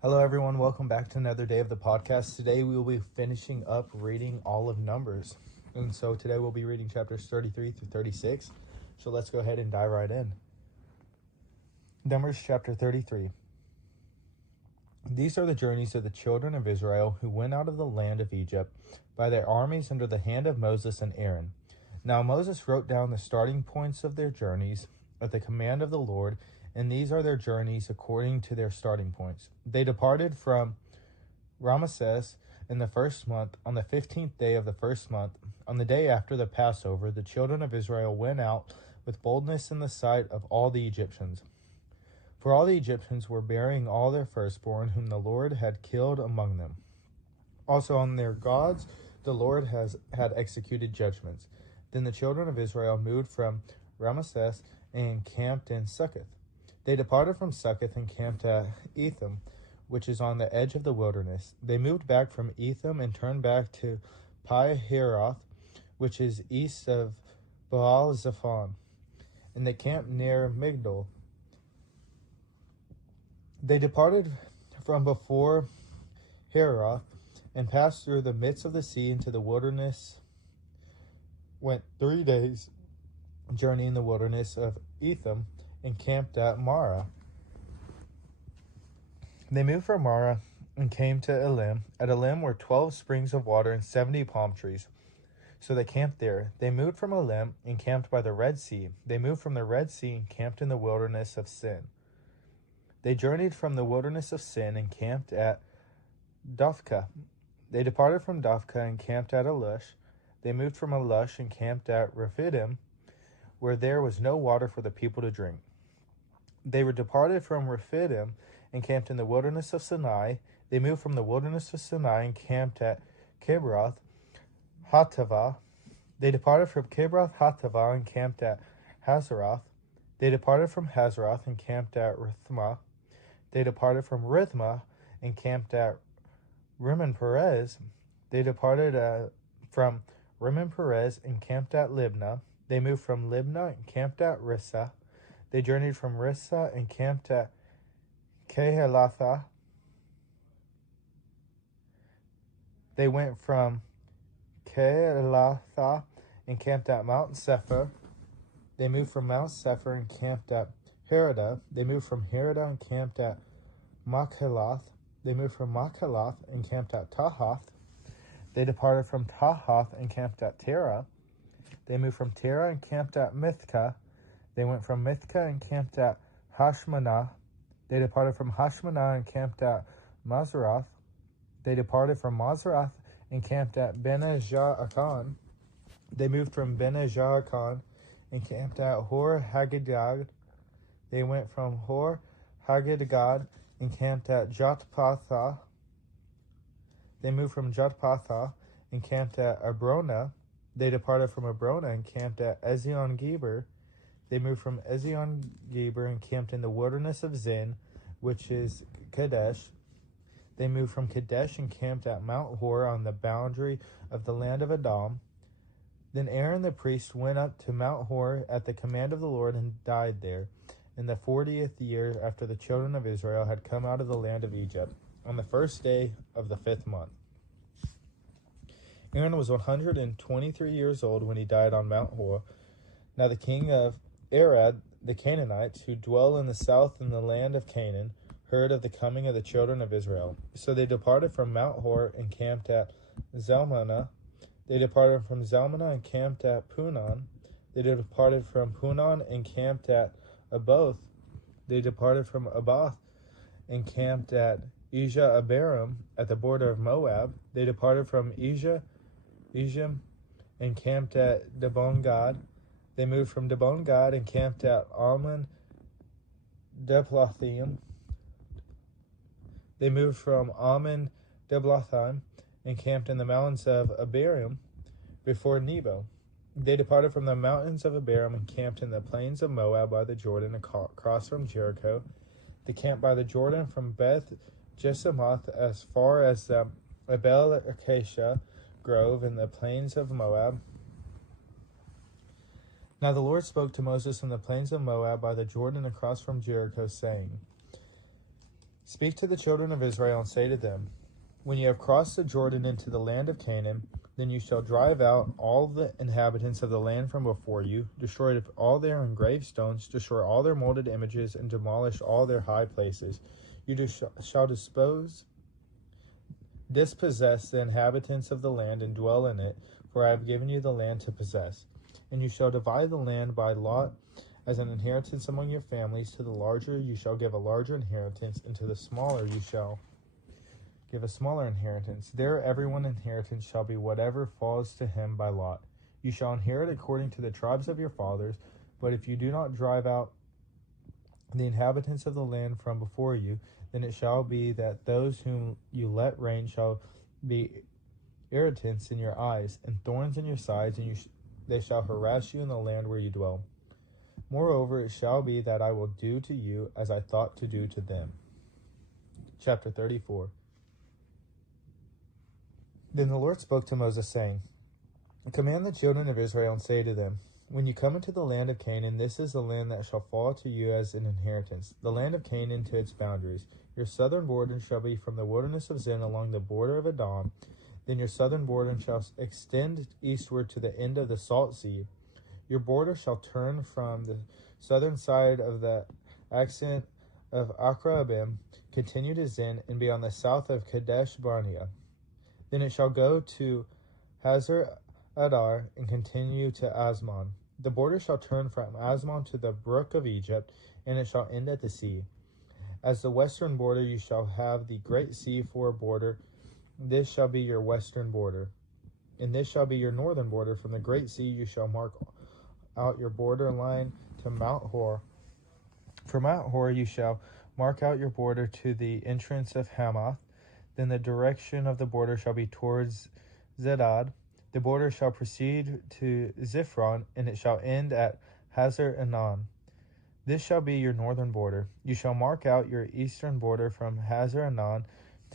Hello, everyone. Welcome back to another day of the podcast. Today, we will be finishing up reading all of Numbers. And so today, we'll be reading chapters 33 through 36. So let's go ahead and dive right in. Numbers chapter 33. These are the journeys of the children of Israel who went out of the land of Egypt by their armies under the hand of Moses and Aaron. Now Moses wrote down the starting points of their journeys at the command of the Lord, and these are their journeys according to their starting points. They departed from Ramesses in the first month, on the 15th day of the first month. On the day after the Passover, the children of Israel went out with boldness in the sight of all the Egyptians. For all the Egyptians were burying all their firstborn, whom the Lord had killed among them. Also on their gods the Lord had executed judgments. Then the children of Israel moved from Ramesses and camped in Succoth. They departed from Succoth and camped at Etham, which is on the edge of the wilderness. They moved back from Etham and turned back to Pi-Hahiroth, which is east of Baal-Zephon, and they camped near Migdol. They departed from before Hahiroth and passed through the midst of the sea into the wilderness, went 3 days' journey in the wilderness of Etham, and camped at Marah. They moved from Marah and came to Elim. At Elim were 12 springs of water and 70 palm trees. So they camped there. They moved from Elim and camped by the Red Sea. They moved from the Red Sea and camped in the wilderness of Sin. They journeyed from the wilderness of Sin and camped at Dophkah. They departed from Dophkah and camped at Alush. They moved from Alush and camped at Rephidim, where there was no water for the people to drink. They were departed from Rephidim and camped in the wilderness of Sinai. They moved from the wilderness of Sinai and camped at Kibroth Hattaavah. They departed from Kibroth Hattaavah and camped at Hazeroth. They departed from Hazeroth and camped at Rithmah. They departed from Rithmah and camped at Rimmon Perez. They departed from Rimmon Perez and camped at Libnah. They moved from Libnah and camped at Rissah. They journeyed from Rissah and camped at Kehelatha. They went from Kehelatha and camped at Mount Sephir. They moved from Mount Sephir and camped at Heradah. They moved from Heradah and camped at Machalath. They moved from Machalath and camped at Tahath. They departed from Tahath and camped at Terah. They moved from Terah and camped at Mithkah. They went from Mithkah and camped at Hashmanah. They departed from Hashmanah and camped at Mazarath. They departed from Mazarath and camped at Bene-Jaakan. They moved from Bene-Jaakan and camped at Hor Haggidgad. They went from Hor Haggidgad and camped at Jotpathah. They moved from Jotpathah and camped at Abrona. They departed from Abrona and camped at Ezion-Geber. They moved from Ezion-Geber and camped in the wilderness of Zin, which is Kadesh. They moved from Kadesh and camped at Mount Hor on the boundary of the land of Edom. Then Aaron the priest went up to Mount Hor at the command of the Lord and died there, in the 40th year after the children of Israel had come out of the land of Egypt, on the first day of the 5th month. Aaron was 123 years old when he died on Mount Hor. Now the king of Arad, the Canaanites, who dwell in the south in the land of Canaan, heard of the coming of the children of Israel. So they departed from Mount Hor and camped at Zalmanah. They departed from Zalmanah and camped at Punon. They departed from Punon and camped at Aboth. They departed from Aboth and camped at Ijah-Abarim at the border of Moab. They departed from Ijim and camped at Dibon-Gad. They moved from Dibon-Gad and camped at Almon Diblathaim. They moved from Almon Diblathaim and camped in the mountains of Abarim before Nebo. They departed from the mountains of Abarim and camped in the plains of Moab by the Jordan across from Jericho. They camped by the Jordan from Beth Jesimoth as far as the Abel Acacia grove in the plains of Moab. Now the Lord spoke to Moses in the plains of Moab by the Jordan across from Jericho, saying, Speak to the children of Israel and say to them, when you have crossed the Jordan into the land of Canaan, then you shall drive out all the inhabitants of the land from before you, destroy all their engraved stones, destroy all their molded images, and demolish all their high places. You shall dispossess the inhabitants of the land and dwell in it, for I have given you the land to possess. And you shall divide the land by lot as an inheritance among your families. To the larger you shall give a larger inheritance, and to the smaller you shall give a smaller inheritance. There everyone's inheritance shall be whatever falls to him by lot. You shall inherit according to the tribes of your fathers, but if you do not drive out the inhabitants of the land from before you, then it shall be that those whom you let reign shall be irritants in your eyes, and thorns in your sides, and they shall harass you in the land where you dwell. Moreover, it shall be that I will do to you as I thought to do to them. Chapter 34. Then the Lord spoke to Moses, saying, command the children of Israel and say to them, when you come into the land of Canaan, this is the land that shall fall to you as an inheritance, the land of Canaan to its boundaries. Your southern border shall be from the wilderness of Zin along the border of Edom. Then your southern border shall extend eastward to the end of the Salt Sea. Your border shall turn from the southern side of the ascent of Akrabim, continue to Zin, and be on the south of Kadesh Barnea. Then it shall go to Hazar Adar and continue to Asmon. The border shall turn from Asmon to the brook of Egypt, and it shall end at the sea. As the western border you shall have the great sea for a border. This shall be your western border. And this shall be your northern border. From the great sea you shall mark out your border line to Mount Hor. For Mount Hor you shall mark out your border to the entrance of Hamath. Then the direction of the border shall be towards Zedad. The border shall proceed to Ziphron, and it shall end at Hazar Enan. This shall be your northern border. You shall mark out your eastern border from Hazar Enan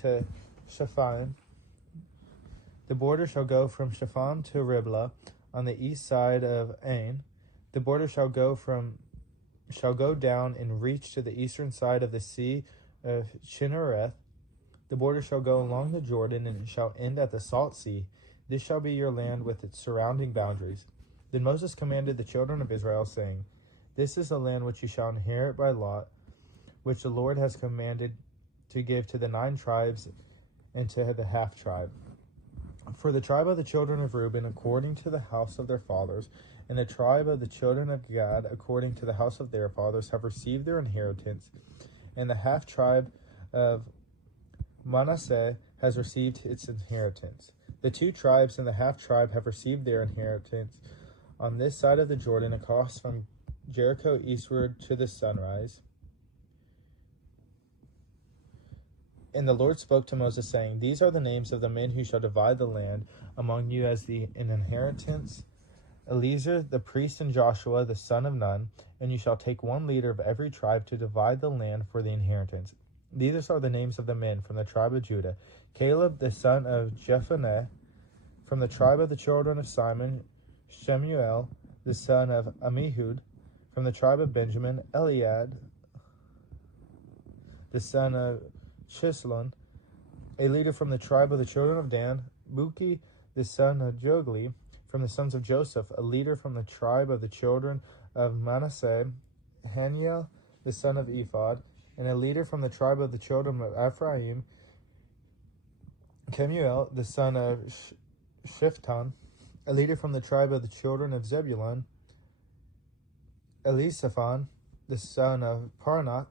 to Shaphan. The border shall go from Shaphan to Riblah on the east side of Ain. The border shall go down and reach to the eastern side of the sea of Chinnereth. The border shall go along the Jordan, and it shall end at the Salt Sea. This shall be your land with its surrounding boundaries. Then Moses commanded the children of Israel, saying, this is the land which you shall inherit by lot, which the Lord has commanded to give to the 9 tribes and to the half-tribe. For the tribe of the children of Reuben, according to the house of their fathers, and the tribe of the children of Gad, according to the house of their fathers, have received their inheritance, and the half-tribe of Manasseh has received its inheritance. The 2 tribes and the half-tribe have received their inheritance on this side of the Jordan, across from Jericho eastward to the sunrise. And the Lord spoke to Moses, saying, these are the names of the men who shall divide the land among you as an inheritance. Eleazar the priest and Joshua the son of Nun, and you shall take 1 leader of every tribe to divide the land for the inheritance. These are the names of the men from the tribe of Judah. Caleb the son of Jephunneh, from the tribe of the children of Simon. Shemuel the son of Ammihud, from the tribe of Benjamin. Eliad the son of Chislon, a leader from the tribe of the children of Dan. Buki the son of Jogli, from the sons of Joseph, a leader from the tribe of the children of Manasseh. Haniel the son of Ephod, and a leader from the tribe of the children of Ephraim. Kemuel the son of Shiftan, a leader from the tribe of the children of Zebulun. Elisaphan the son of Parnach,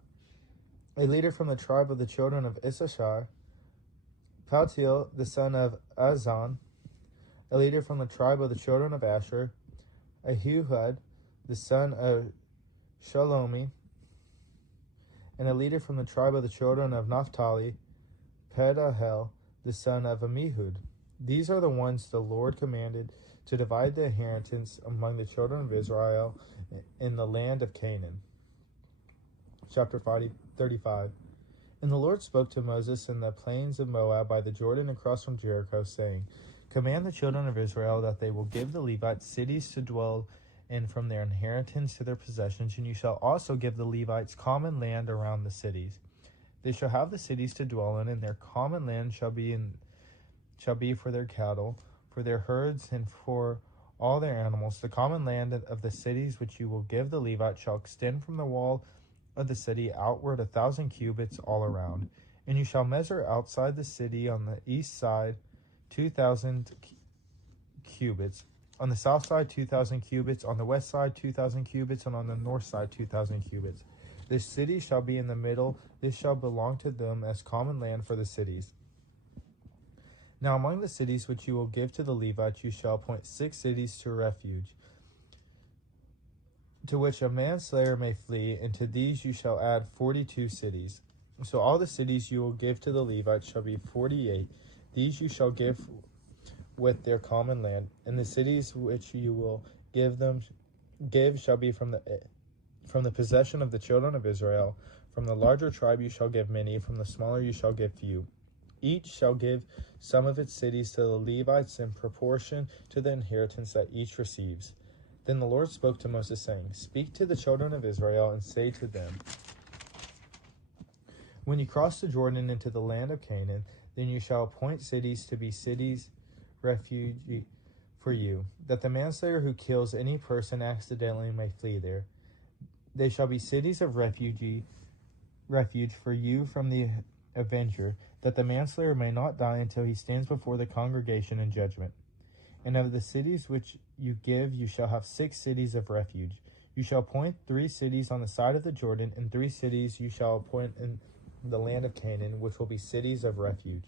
a leader from the tribe of the children of Issachar. Paltiel the son of Azan, a leader from the tribe of the children of Asher. Ahihud the son of Shalomi, and a leader from the tribe of the children of Naphtali. Pedahel the son of Ammihud. These are the ones the Lord commanded to divide the inheritance among the children of Israel in the land of Canaan. Chapter 35. And the Lord spoke to Moses in the plains of Moab by the Jordan across from Jericho, saying, command the children of Israel that they will give the Levites cities to dwell in from their inheritance to their possessions, and you shall also give the Levites common land around the cities. They shall have the cities to dwell in, and their common land shall be for their cattle, for their herds, and for all their animals. The common land of the cities which you will give the Levites shall extend from the wall of the city outward 1,000 cubits all around. And you shall measure outside the city on the east side 2,000 cubits, on the south side 2,000 cubits, on the west side 2,000 cubits, and on the north side 2,000 cubits. This city shall be in the middle. This shall belong to them as common land for the cities. Now among the cities which you will give to the Levites, you shall appoint 6 cities to refuge, to which a manslayer may flee, and to these you shall add 42 cities. So all the cities you will give to the Levites shall be 48. These you shall give with their common land, and the cities which you will give shall be from the possession of the children of Israel. From the larger tribe you shall give many, from the smaller you shall give few. Each shall give some of its cities to the Levites in proportion to the inheritance that each receives. Then the Lord spoke to Moses, saying, Speak to the children of Israel, and say to them, When you cross the Jordan into the land of Canaan, then you shall appoint cities to be cities refuge for you, that the manslayer who kills any person accidentally may flee there. They shall be cities of refuge for you from the avenger, that the manslayer may not die until he stands before the congregation in judgment. And of the cities which you give, you shall have 6 cities of refuge. You shall appoint 3 cities on the side of the Jordan, and 3 cities you shall appoint in the land of Canaan, which will be cities of refuge.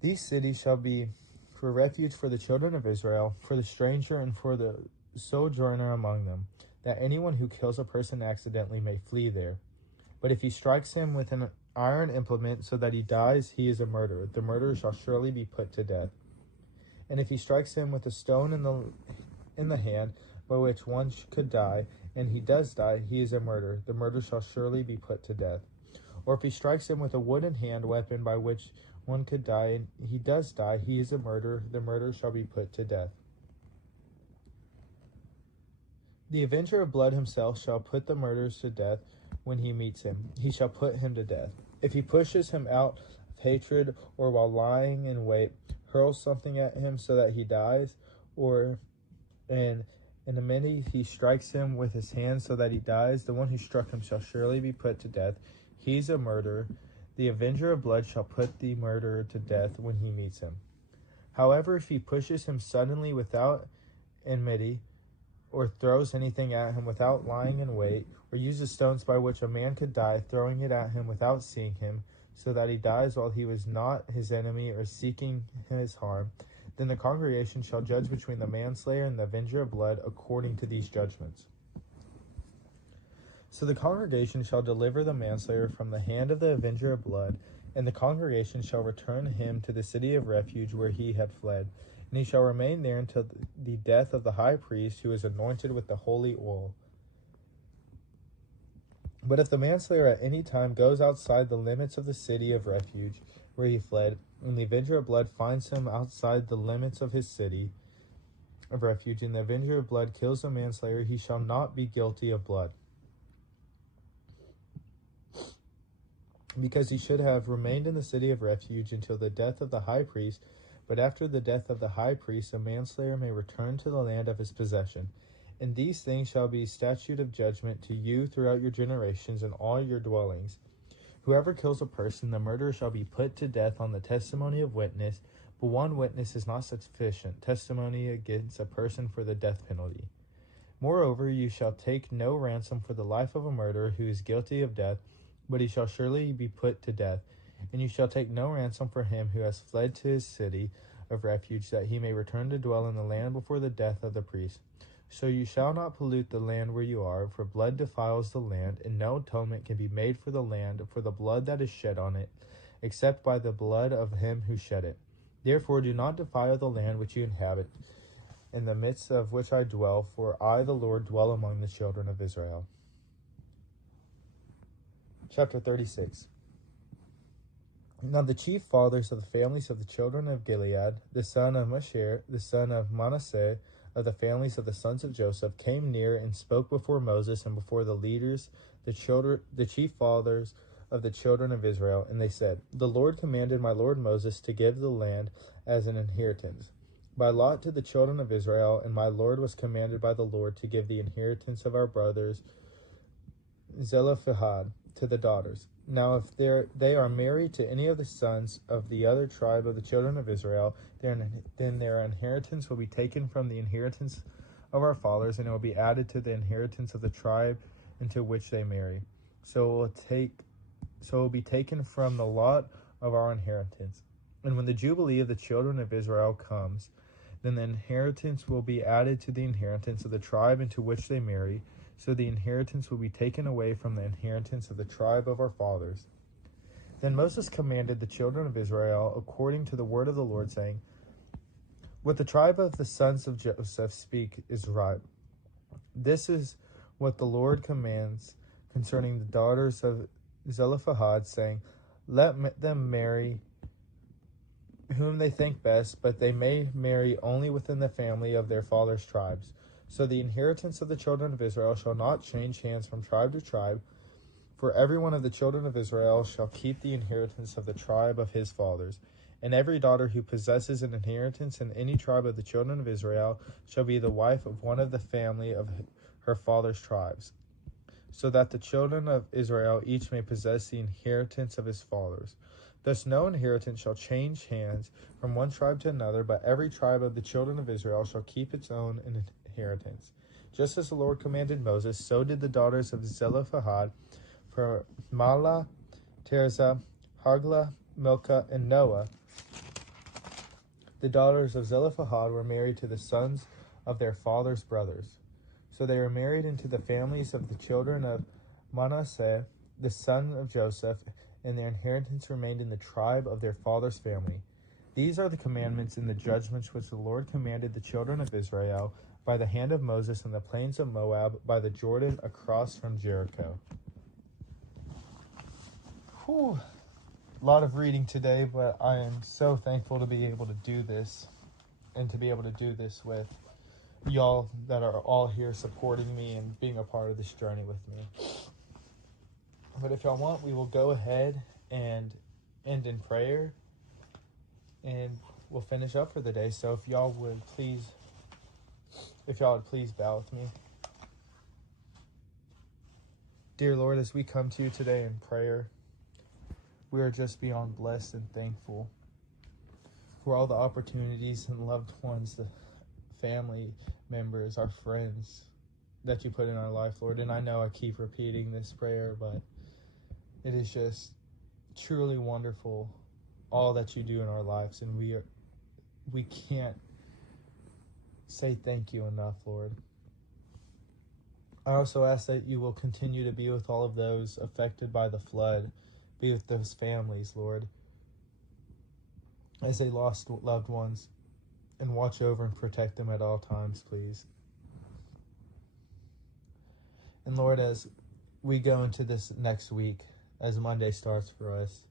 These cities shall be for refuge for the children of Israel, for the stranger, and for the sojourner among them, that anyone who kills a person accidentally may flee there. But if he strikes him with an iron implement so that he dies, he is a murderer. The murderer shall surely be put to death. And if he strikes him with a stone in the hand, by which one could die, and he does die, he is a murderer. The murderer shall surely be put to death. Or if he strikes him with a wooden hand weapon by which one could die, and he does die, he is a murderer. The murderer shall be put to death. The avenger of blood himself shall put the murderer to death when he meets him. He shall put him to death. If he pushes him out of hatred, or while lying in wait, hurls something at him so that he dies, or in a minute he strikes him with his hand so that he dies, the one who struck him shall surely be put to death. He's a murderer. The avenger of blood shall put the murderer to death when he meets him. However, if he pushes him suddenly without enmity, or throws anything at him without lying in wait, or uses stones by which a man could die, throwing it at him without seeing him, so that he dies while he was not his enemy or seeking his harm, then the congregation shall judge between the manslayer and the avenger of blood according to these judgments. So the congregation shall deliver the manslayer from the hand of the avenger of blood, and the congregation shall return him to the city of refuge where he had fled, and he shall remain there until the death of the high priest who is anointed with the holy oil. But if the manslayer at any time goes outside the limits of the city of refuge where he fled, and the avenger of blood finds him outside the limits of his city of refuge, and the avenger of blood kills the manslayer, he shall not be guilty of blood, because he should have remained in the city of refuge until the death of the high priest. But after the death of the high priest, a manslayer may return to the land of his possession. And these things shall be statute of judgment to you throughout your generations and all your dwellings. Whoever kills a person, the murderer shall be put to death on the testimony of witness, but one witness is not sufficient testimony against a person for the death penalty. Moreover, you shall take no ransom for the life of a murderer who is guilty of death, but he shall surely be put to death. And you shall take no ransom for him who has fled to his city of refuge, that he may return to dwell in the land before the death of the priest. So you shall not pollute the land where you are, for blood defiles the land, and no atonement can be made for the land for the blood that is shed on it, except by the blood of him who shed it. Therefore do not defile the land which you inhabit, in the midst of which I dwell, for I, the Lord, dwell among the children of Israel. Chapter 36. Now the chief fathers of the families of the children of Gilead, the son of Mashir, the son of Manasseh, of the families of the sons of Joseph came near and spoke before Moses and before the leaders, the chief fathers of the children of Israel, and they said, "The Lord commanded my lord Moses to give the land as an inheritance by lot to the children of Israel, and my lord was commanded by the Lord to give the inheritance of our brothers Zelophehad to the daughters. Now if they are married to any of the sons of the other tribe of the children of Israel, then their inheritance will be taken from the inheritance of our fathers, and it will be added to the inheritance of the tribe into which they marry. So it will be taken from the lot of our inheritance. And when the Jubilee of the children of Israel comes, then the inheritance will be added to the inheritance of the tribe into which they marry. So the inheritance will be taken away from the inheritance of the tribe of our fathers." Then Moses commanded the children of Israel according to the word of the Lord, saying, "What the tribe of the sons of Joseph speak is right. This is what the Lord commands concerning the daughters of Zelophehad, saying, Let them marry whom they think best, but they may marry only within the family of their fathers' tribes. So the inheritance of the children of Israel shall not change hands from tribe to tribe, for every one of the children of Israel shall keep the inheritance of the tribe of his fathers. And every daughter who possesses an inheritance in any tribe of the children of Israel shall be the wife of one of the family of her father's tribes, so that the children of Israel each may possess the inheritance of his fathers. Thus no inheritance shall change hands from one tribe to another, but every tribe of the children of Israel shall keep its own inheritance. Just as the Lord commanded Moses, so did the daughters of Zelophehad, for Mahlah, Tirzah, Haglah, Milcah, and Noah. The daughters of Zelophehad were married to the sons of their father's brothers. So they were married into the families of the children of Manasseh, the son of Joseph, and their inheritance remained in the tribe of their father's family. These are the commandments and the judgments which the Lord commanded the children of Israel by the hand of Moses in the plains of Moab by the Jordan across from Jericho. Whew. A lot of reading today, but I am so thankful to be able to do this and to be able to do this with y'all that are all here supporting me and being a part of this journey with me. But if y'all want, we will go ahead and end in prayer and we'll finish up for the day. So if y'all would please bow with me. Dear Lord, as we come to you today in prayer, we are just beyond blessed and thankful for all the opportunities and loved ones, the family members, our friends that you put in our life, Lord. And I know I keep repeating this prayer, but it is just truly wonderful, all that you do in our lives. And we can't say thank you enough, Lord. I also ask that you will continue to be with all of those affected by the flood. Be with those families, Lord, as they lost loved ones, and watch over and protect them at all times, please. And Lord, as we go into this next week, as Monday starts for us,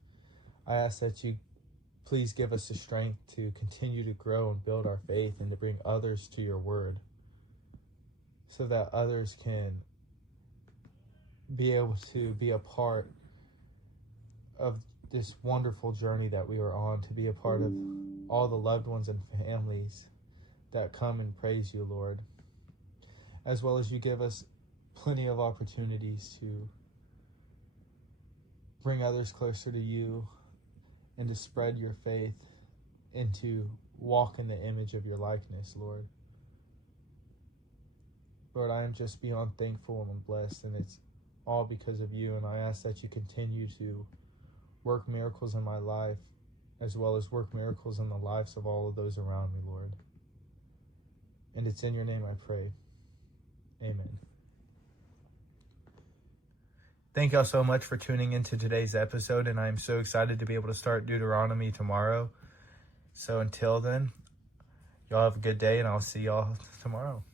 I ask that you please give us the strength to continue to grow and build our faith and to bring others to your word, so that others can be able to be a part of this wonderful journey that we are on, to be a part of all the loved ones and families that come and praise you, Lord, as well as you give us plenty of opportunities to bring others closer to you and to spread your faith and to walk in the image of your likeness, Lord. Lord, I am just beyond thankful and blessed, and it's all because of you, and I ask that you continue to work miracles in my life, as well as work miracles in the lives of all of those around me, Lord. And it's in your name I pray. Amen. Thank y'all so much for tuning into today's episode, and I'm so excited to be able to start Deuteronomy tomorrow. So until then, y'all have a good day, and I'll see y'all tomorrow.